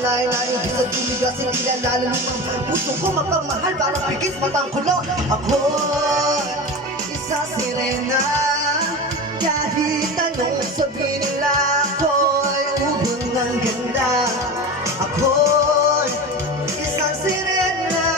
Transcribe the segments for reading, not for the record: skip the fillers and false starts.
layo-layo di sa tumigas, hindi na lalulungan. Puso ko mapagmahal, parang pigit matang kulo. Ako, isa sirena, kahit anong sabihin nila, ako'y ubod ng ganda. Ako'y isang sirena,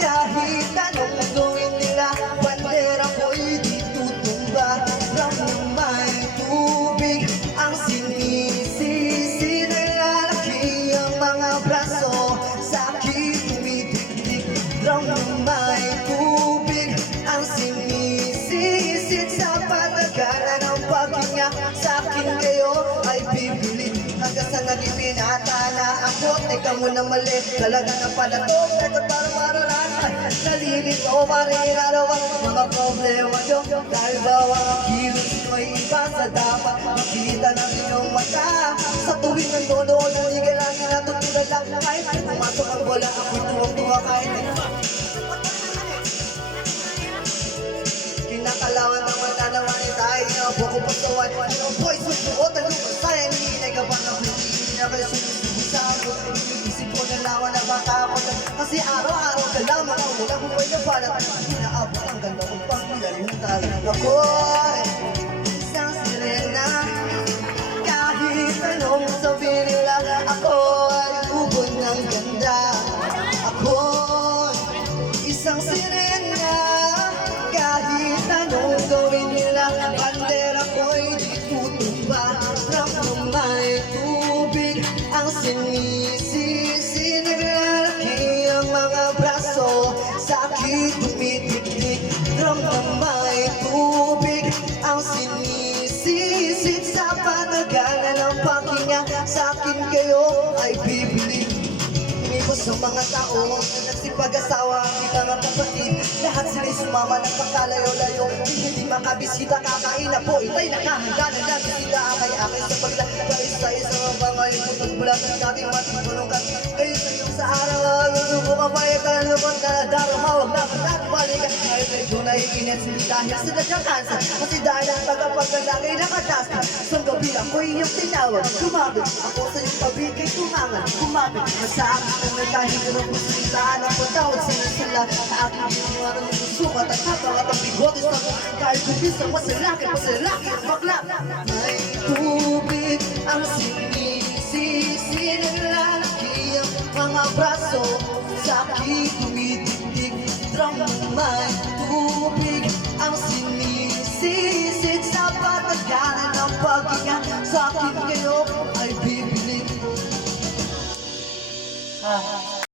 kahit anong gawin nila, bandera ko'y di tutumba. Ramang may tubig ang sinisisi, nalalaki ang mga braso, sa akin tumitiktik. Ramang may tubig ang sinisisi, sa patagalan ng paghinga, sa akin kayo ay bibili. Hanggang sa naging pinata na ako, teka mo na mali, talaga na pala to. Ito parang maralan, nalilito, mariraraw ang mga problema nyo. Dahil bawang kilos ko'y iba sa dapat makita natin yung mata. Sa tuwing nandoon, nanigil lang yung natutunan lang. Kahit pumasok ang bola, ako'y tuwang-tuwa kahit kinakalawan ng mata na manita, inapo ko pasawan. Ang boys, susuot ang lumasaya, hindi ka pa na hindi na kayo sumusubok sa ako. Inisip ko na lawan na baka ako na, kasi araw-araw ka lang makawala kung may nabalat. Inaabot ang ganda kong pangkilalimutan. Ako'y isang sirena, kahit anong sabihin nila, ako'y ubod ng ganda. Ako'y isang sirena, kahit anong gawin nila, bandera ko'y di tutumba. Ramang may tubig ang sinisisi, naglalaki ang mga braso, sa akin tumitiktik. Ramang may tubig ang sinisisi, sa patagalan ng paghinga, sa akin kayo ay bibili. Sa mga tao na nagsipag-asawa, ang mga kapatid, lahat sila'y sumama ng pakalayo-layo. Hindi makabisita, kakain na po, itay nakahanda na lang. Bisita akay-akay sa paglakay sa isang mga iputang bulang ng dating matulong ka. Kayo sa iyong sa araw, lusubo ka maya ka, lupang ka na darama, huwag na balikan. Ngayon medyo naiinit, hindi dahil sa nadyang kansa, kasi dahil ang tagapaglalagay nakatasta. Sa gabi ako'y iyong tinawag, kumabit ako sa iyong tabi, kay tumangan, kumabit sa akin na dahil ko ng pusitaan ang patawad sa nasala na aking ginawa ng susukat at hapangat ang bigotes na kahit kumbisang masalaki at bakla. May tubig ang sinisisi, nalalaki ang mga braso, sa aking tumitigtig. Ramang may tubig ang sinisisi, sa patagalan ng paghinga, sa akin kayo ay bibili.